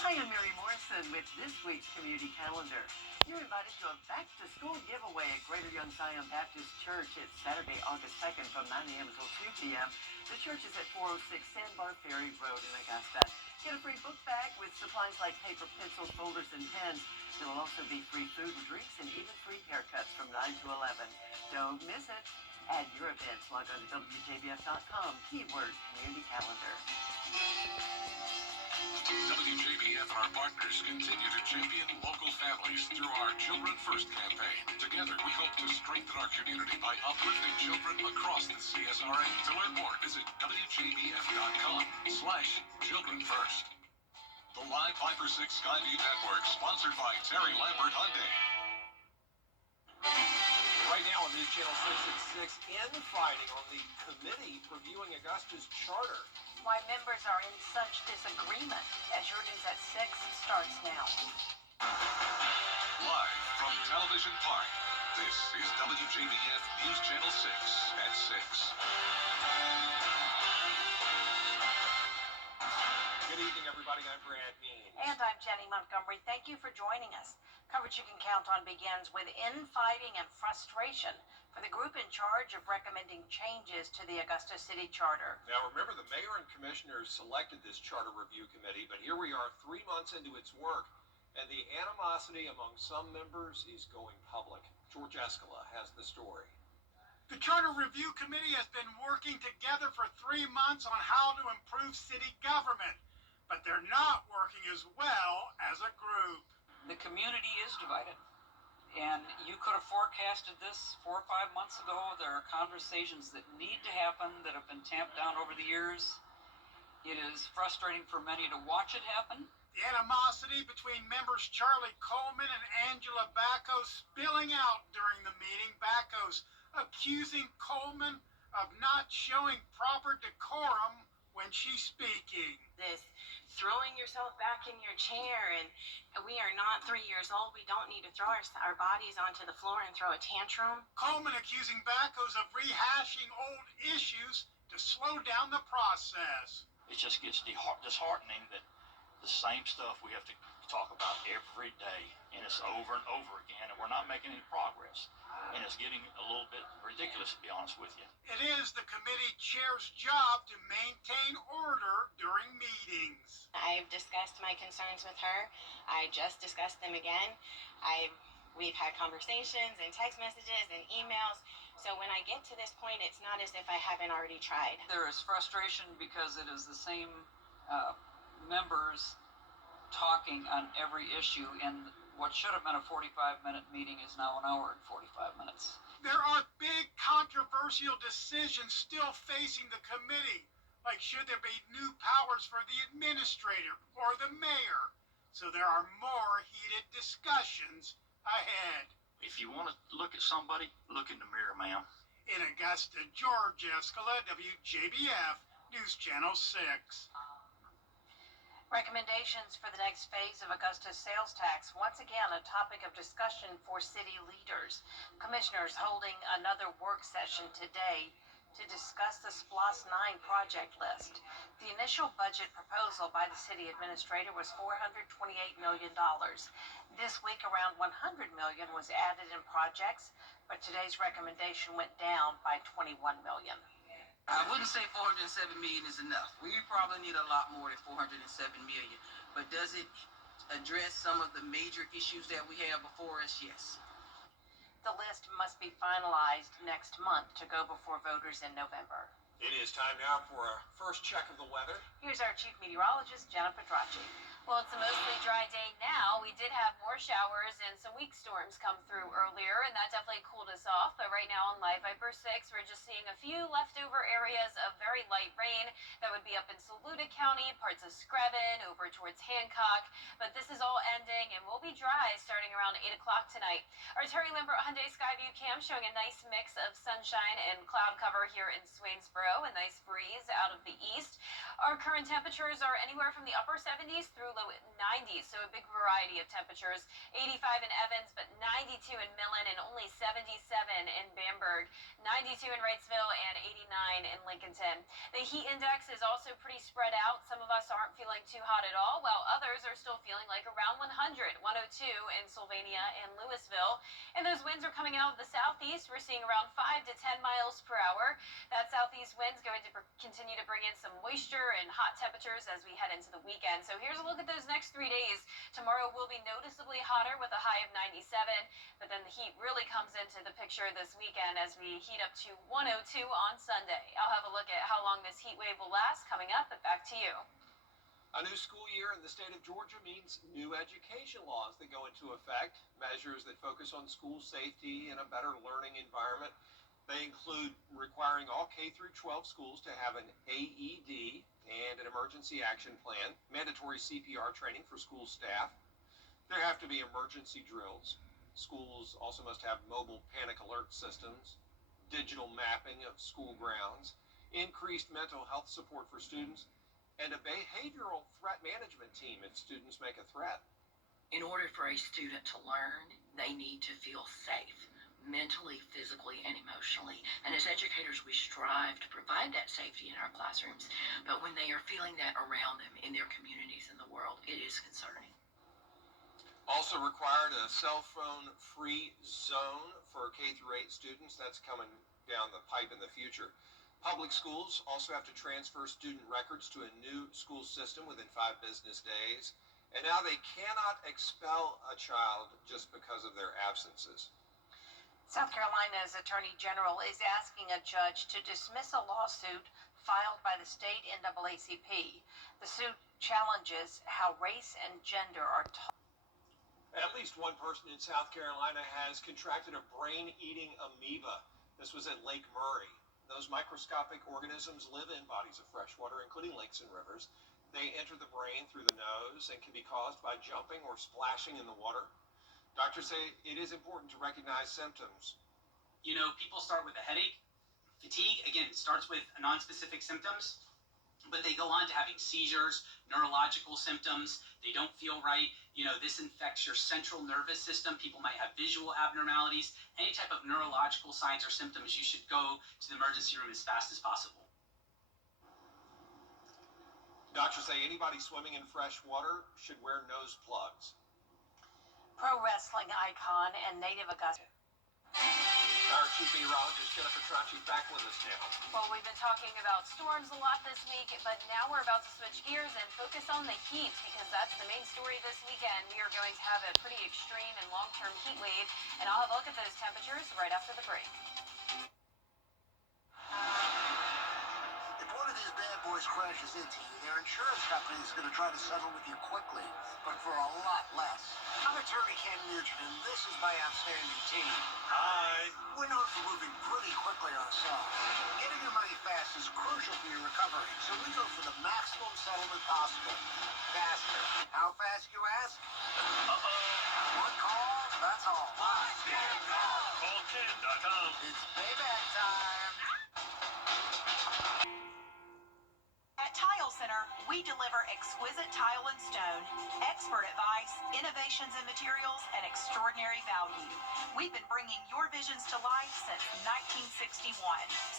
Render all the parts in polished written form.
Hi, I'm Mary Morrison with this week's community calendar. You're invited to a back-to-school giveaway at Greater Young Zion Baptist Church. It's Saturday, August 2nd from 9 a.m. until 2 p.m. The church is at 406 Sandbar Ferry Road in Augusta. Get a free book bag with supplies like paper, pencils, folders, and pens. There will also be free food and drinks and even free haircuts from 9 to 11. Don't miss it. Add your events. Log on to WJBF.com. Keyword community calendar. WJBF and our partners continue to champion local families through our Children First campaign. Together, we hope to strengthen our community by uplifting children across the CSRA. To learn more, visit WJBF.com/Children First. The Live 5 for 6 Skyview Network, sponsored by Terry Lambert Hyundai. Right now on News Channel 6 at 6, infighting on the committee reviewing Augusta's charter. Why members are in such disagreement as your News at 6 starts now. Live from Television Park, this is WJBF News Channel 6 at 6. Good evening, everybody. I'm Brad Means. And I'm Jenny Montgomery. Thank you for joining us. Coverage you can count on begins with infighting and frustration for the group in charge of recommending changes to the Augusta City Charter. Now, remember, the mayor and commissioners selected this charter review committee, but here we are 3 months into its work, and the animosity among some members is going public. George Escala has the story. The Charter Review Committee has been working together for 3 months on how to improve city government, but they're not working as well as a group. The community is divided, and you could have forecasted this 4 or 5 months ago. There are conversations that need to happen that have been tamped down over the years. It is frustrating for many to watch it happen. The animosity between members Charlie Coleman and Angela Bacco spilling out during the meeting. Bacco's accusing Coleman of not showing proper decorum when she's speaking. This throwing yourself back in your chair, and we are not 3 years old. We don't need to throw our bodies onto the floor and throw a tantrum. Coleman accusing Bacco's of rehashing old issues to slow down the process. It just gets disheartening that the same stuff we have to talk about every day, and it's over and over again, and we're not making any progress. And it's getting a little bit ridiculous, to be honest with you. It is the committee chair's job to maintain order during meetings. I've discussed my concerns with her. I just discussed them again. We've had conversations and text messages and emails. So when I get to this point, it's not as if I haven't already tried. There is frustration because it is the same members talking on every issue, and what should have been a 45-minute meeting is now an hour and 45 minutes. There are big controversial decisions still facing the committee, like should there be new powers for the administrator or the mayor. So there are more heated discussions ahead. If you want to look at somebody, look in the mirror, ma'am. In Augusta, George Escala, WJBF, News Channel 6. Recommendations for the next phase of Augusta's sales tax, once again a topic of discussion for city leaders. Commissioners holding another work session today to discuss the SPLOS 9 project list. The initial budget proposal by the city administrator was $428 million. This week, around $100 million was added in projects, but today's recommendation went down by $21 million. I wouldn't say 407 million is enough. We probably need a lot more than 407 million. But does it address some of the major issues that we have before us? Yes. The list must be finalized next month to go before voters in November. It is time now for a first check of the weather. Here's our chief meteorologist, Jenna Petracci. Well, it's a mostly dry day now. We did have more showers and some weak storms come through earlier, and that definitely cooled us off. But right now on Live Viper 6, we're just seeing a few leftover areas of very light rain. That would be up in Saluda County, parts of Screven, over towards Hancock. But this is all ending, and we'll be dry starting around 8 o'clock tonight. Our Terry Lambert Hyundai Skyview cam showing a nice mix of sunshine and cloud cover here in Swainsboro. A nice breeze out of the east. Our current temperatures are anywhere from the upper 70s through low 90s, so a big variety of temperatures. 85 in Evans, but 92 in Millen and only 77 in Bamberg, 92 in Wrightsville and 89 in Lincolnton. The heat index is also pretty spread out. Some of us aren't feeling too hot at all, while others are still feeling like around 100, 102 in Sylvania and Louisville. And those winds are coming out of the southeast. We're seeing around 5 to 10 miles per hour. That southeast wind's going to continue to bring in some moisture and hot temperatures as we head into the weekend. So here's a look at those next 3 days. Tomorrow will be noticeably hotter with a high of 97, but then the heat really comes into the picture this weekend as we heat up to 102 on Sunday. I'll have a look at how long this heat wave will last coming up, but back to you. A new school year in the state of Georgia means new education laws that go into effect, measures that focus on school safety and a better learning environment. They include requiring all K-12 schools to have an AED and an emergency action plan, mandatory CPR training for school staff. There have to be emergency drills. Schools also must have mobile panic alert systems, digital mapping of school grounds, increased mental health support for students, and a behavioral threat management team if students make a threat. In order for a student to learn, they need to feel safe, mentally, physically, and emotionally. And as educators, we strive to provide that safety in our classrooms. But when they are feeling that around them in their communities in the world, it is concerning. Also required a cell phone free zone for K-8 students. That's coming down the pipe in the future. Public schools also have to transfer student records to a new school system within 5 business days. And now they cannot expel a child just because of their absences. South Carolina's Attorney General is asking a judge to dismiss a lawsuit filed by the state NAACP. The suit challenges how race and gender are taught. At least one person in South Carolina has contracted a brain-eating amoeba. This was at Lake Murray. Those microscopic organisms live in bodies of fresh water, including lakes and rivers. They enter the brain through the nose and can be caused by jumping or splashing in the water. Doctors say it is important to recognize symptoms. You know, people start with a headache. Fatigue, again, starts with nonspecific symptoms, but they go on to having seizures, neurological symptoms. They don't feel right. You know, this infects your central nervous system. People might have visual abnormalities. Any type of neurological signs or symptoms, you should go to the emergency room as fast as possible. Doctors say anybody swimming in fresh water should wear nose plugs. Pro wrestling icon and native Augusta. Our chief meteorologist, Jennifer Tranchi, back with us now. Well, we've been talking about storms a lot this week, but now we're about to switch gears and focus on the heat because that's the main story this weekend. We are going to have a pretty extreme and long-term heat wave, and I'll have a look at those temperatures right after the break. If one of these bad boys crashes into you, their insurance company is going to try to settle with you quickly, but for a lot less. I'm attorney Ken Nugent, and this is my outstanding team. Hi. We're known for moving pretty quickly on side. Getting your money fast is crucial for your recovery, so we go for the maximum settlement possible. Faster. How fast, you ask? One call, that's all. Call Ken.com. It's payback time. At Tile Center, we deliver exquisite tile and stone, expert advice, innovations in materials, and extraordinary value. We've been bringing your visions to life since 1961.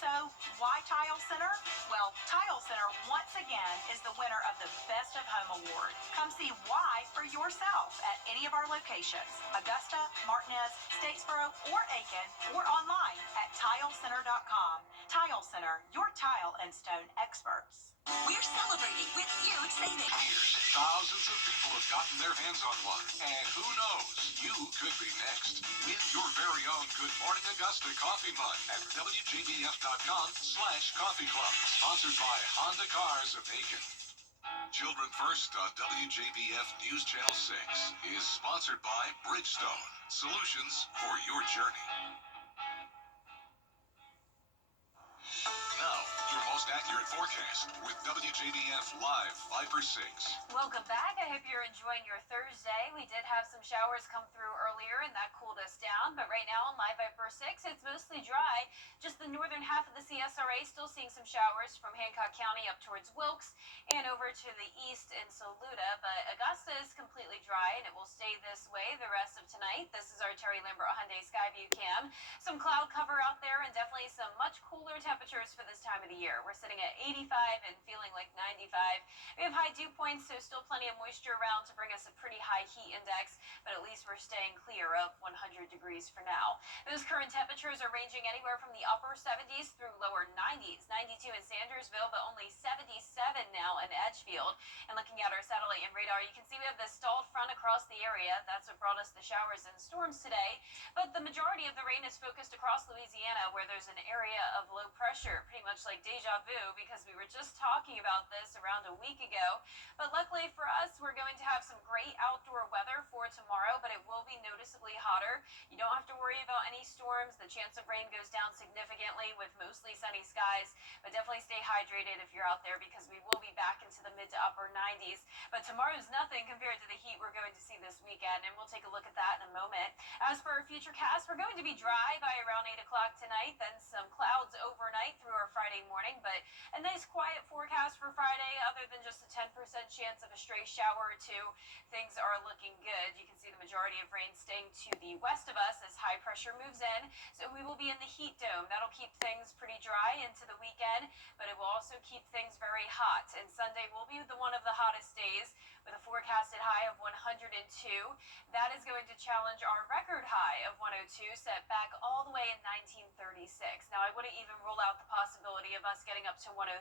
So, why Tile Center? Well, Tile Center, once again, is the winner of the Best of Home Award. Come see why for yourself at any of our locations, Augusta, Martinez, Statesboro, or Aiken, or online at tilecenter.com. Tile Center, your tile and stone experts. We're celebrating with huge savings. Years, thousands of people have gotten their hands on one. And who knows, you could be next. Win your very own Good Morning Augusta coffee mug at WJBF.com/coffee club. Sponsored by Honda Cars of Aiken. Children First on WJBF News Channel 6 is sponsored by Bridgestone. Solutions for your journey. Now, your most accurate forecast with WJBF Live Viper 6. Welcome back. I hope you're enjoying your Thursday. We did have some showers come through earlier, and that cooled us down. But right now on Live Viper 6, it's mostly dry. Just the northern half of the CSRA still seeing some showers from Hancock County up towards Wilkes and over to the east in Saluda. But Augusta Augusta is completely dry, and it will stay this way the rest of tonight. This is our Terry Lambert Hyundai Skyview cam. Some cloud cover out there and definitely some much cooler temperatures for this time of the year. We're sitting at 85 and feeling like 95. We have high dew points, so still plenty of moisture around to bring us a pretty high heat index, but at least we're staying clear of 100 degrees for now. Those current temperatures are ranging anywhere from the upper 70s through lower 90s. 92 in Sandersville, but only 77 now in Edgefield. And looking at our satellite and radar, you can see we have this stalled front across the area. That's what brought us the showers and storms today. But the majority of the rain is focused across Louisiana, where there's an area of low pressure, pretty much like deja vu, because we were just talking about this around a week ago. But luckily for us, we're going to have some great outdoor weather for tomorrow, but it will be noticeably hotter. You don't have to worry about any storms. The chance of rain goes down significantly with mostly sunny skies, but definitely stay hydrated if you're out there, because we will be back into the mid to upper 90s. But tomorrow's nothing compared to the heat we're going to see this weekend, and we'll take a look at that in a moment. As for our future cast, we're going to be dry by around 8 o'clock tonight, then some clouds overnight through our Friday morning, but a nice quiet forecast for Friday, other than just a 10% chance of a stray shower or two. Things are looking good. You can see the majority of rain staying to the west of us as high pressure moves in, so we will be in the heat dome. That'll keep things pretty dry into the weekend, but it will also keep things very hot. And Sunday will be one of the hottest days, with a forecasted high of 102. That is going to challenge our record high of 102, set back all the way in 1936. Now, I wouldn't even rule out the possibility of us getting up to 103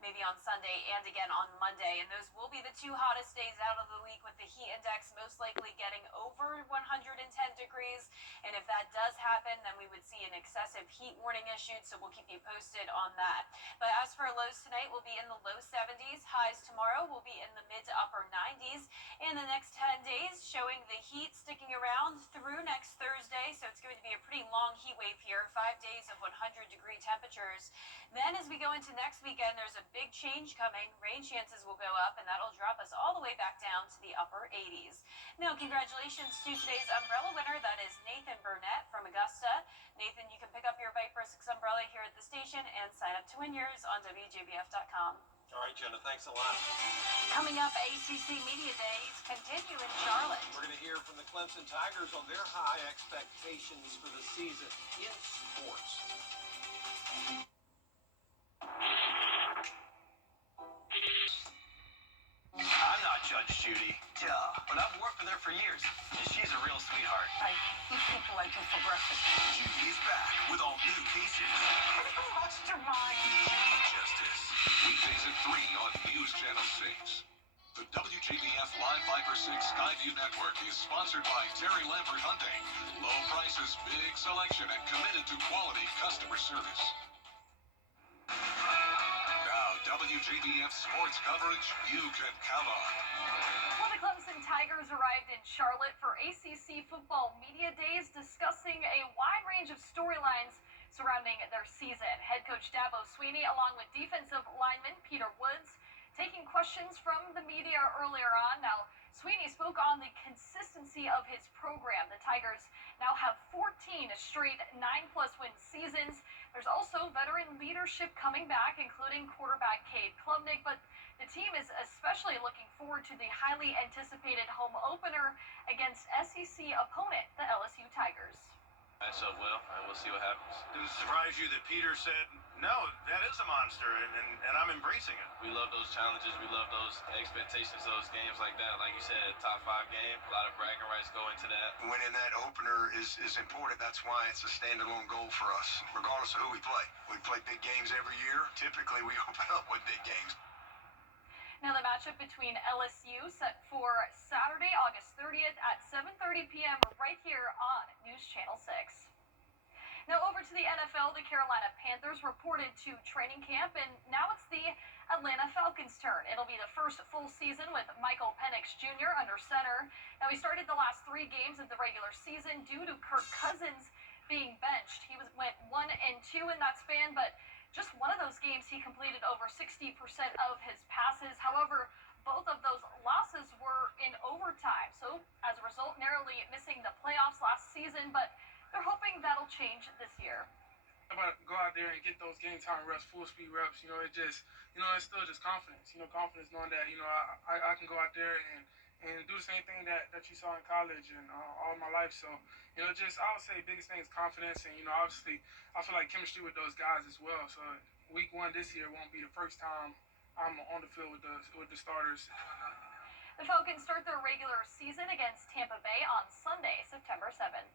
maybe on Sunday and again on Monday. And those will be the two hottest days out of the week, with the heat index most likely getting over 110 degrees. And if that does happen, then we would see an excessive heat warning issued, so we'll keep you posted on that. But as for our lows tonight, we'll be in the low 70s. Highs tomorrow will be in the mid to upper 90s. And the next 10 days showing the heat sticking around through next Thursday. So it's going to be a pretty long heat wave here, 5 days of 100-degree temperatures. Then as we go into next weekend, there's a big change coming. Rain chances will go up, and that'll drop us all the way back down to the upper 80s. Now, congratulations to today's umbrella winner. That is Nathan Burnett from Augusta. Nathan, you can pick up your Viper 6 umbrella here at the station and sign up to win yours on WJBF.com. All right, Jenna, thanks a lot. Coming up, ACC Media Days continue in Charlotte. We're going to hear from the Clemson Tigers on their high expectations for the season in sports. I'm not Judge Judy, but I've worked with her for years, and she's a real sweetheart. I think people like him for breakfast. Judy is back with all new cases. What's your mind? Justice. Weekdays at 3 on News Channel 6. The WJBF Live Viper 6 Skyview Network is sponsored by Terry Lambert Hyundai. Low prices, big selection, and committed to quality customer service. Now, WJBF sports coverage you can count on. Well, the Clemson Tigers arrived in Charlotte for ACC Football Media Days, discussing a wide range of storylines surrounding their season. Head coach Dabo Swinney, along with defensive lineman Peter Woods, taking questions from the media earlier on. Now, Swinney spoke on the consistency of his program. The Tigers now have 14 straight 9+ win seasons. There's also veteran leadership coming back, including quarterback Cade Klubnik, but the team is especially looking forward to the highly anticipated home opener against SEC opponent, the LSU Tigers. Match up well, and we'll see what happens. Did it surprise you that Peter said, no, that is a monster, and I'm embracing it? We love those challenges. We love those expectations, those games like that. Like you said, top 5 game, a lot of bragging rights go into that. Winning that opener is important. That's why it's a standalone goal for us, regardless of who we play. We play big games every year. Typically, we open up with big games. Now, the matchup between LSU set for Saturday, August 30th at 7:30 p.m. right here on News Channel 6. Now over to the NFL, the Carolina Panthers reported to training camp, and now it's the Atlanta Falcons' turn. It'll be the first full season with Michael Penix Jr. under center. Now, he started the last 3 games of the regular season due to Kirk Cousins being benched. He went 1-2 in that span, but just one of those games he completed over 60% of his passes. However, both of those losses were in overtime, so as a result, narrowly missing the playoffs last season, but they're hoping that'll change this year. I'm about to go out there and get those game time reps, full speed reps. It's still just confidence. Confidence knowing that, I can go out there and do the same thing that you saw in college and all my life. So, just I would say biggest thing is confidence, and obviously I feel like chemistry with those guys as well. So week 1 this year won't be the first time I'm on the field with the starters. The Falcons start their regular season against Tampa Bay on Sunday, September 7th.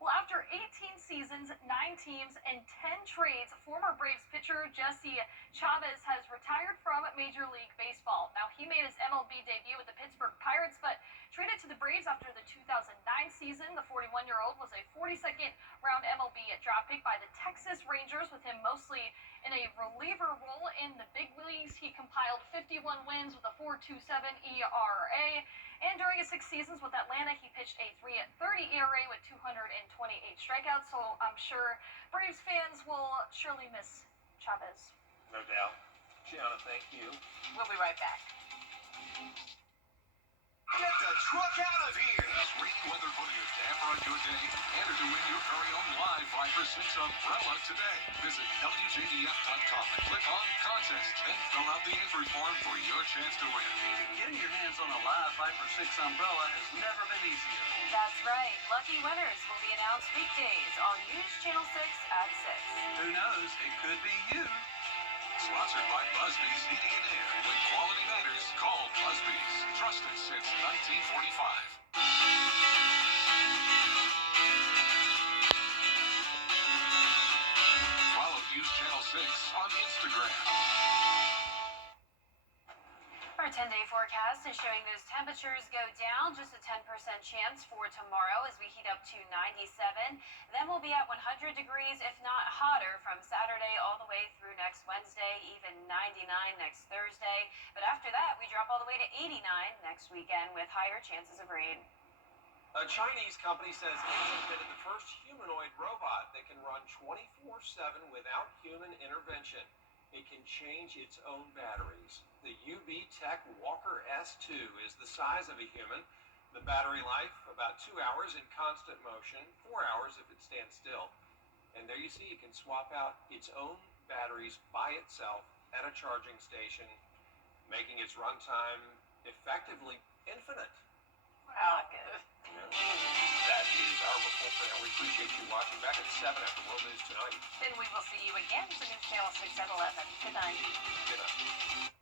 Well, after 18 seasons, 9 teams, and 10 trades, former Braves pitcher Jesse Chavez has retired from Major League Baseball. Now, he made his MLB debut with the Pittsburgh Pirates, but traded to the Braves after the 2009 season. The 41-year-old was a 42nd round MLB draft pick by the Texas Rangers, with him mostly in a reliever role in the big leagues. He compiled 51 wins with a 4.27 ERA. And during his 6 seasons with Atlanta, he pitched a 3.30 ERA with 228 strikeouts. So I'm sure Braves fans will surely miss Chavez. No doubt. Gianna, thank you. We'll be right back. Get the truck out of here! Is rainy weather putting a damper on your day? Enter to win your very own live Viper 6 umbrella today. Visit WJBF.com and click on Contest. Then fill out the entry form for your chance to win. Getting your hands on a live Viper 6 umbrella has never been easier. That's right. Lucky winners will be announced weekdays on News Channel 6 at 6. Who knows? It could be you. Sponsored by Busby's Heating and Air. When quality matters, call Busby's. Trusted since 1945. Follow News Channel 6 on Instagram. Our 10-day forecast is showing those temperatures go down, just a 10% chance for tomorrow as we heat up to 97. Then we'll be at 100 degrees, if not hotter, from Saturday all the way through next Wednesday, even 99 next Thursday. But after that, we drop all the way to 89 next weekend with higher chances of rain. A Chinese company says it's invented the first humanoid robot that can run 24/7 without human intervention. It can change its own batteries. The UB Tech Walker S2 is the size of a human. The battery life, about 2 hours in constant motion, 4 hours if it stands still. And there you see, you can swap out its own batteries by itself at a charging station, making its runtime effectively infinite. Wow, good. That is our report for now. We appreciate you watching. Back at 7 after World News Tonight. Then we will see you again for News Channel 6 at 11. Good night. Good night.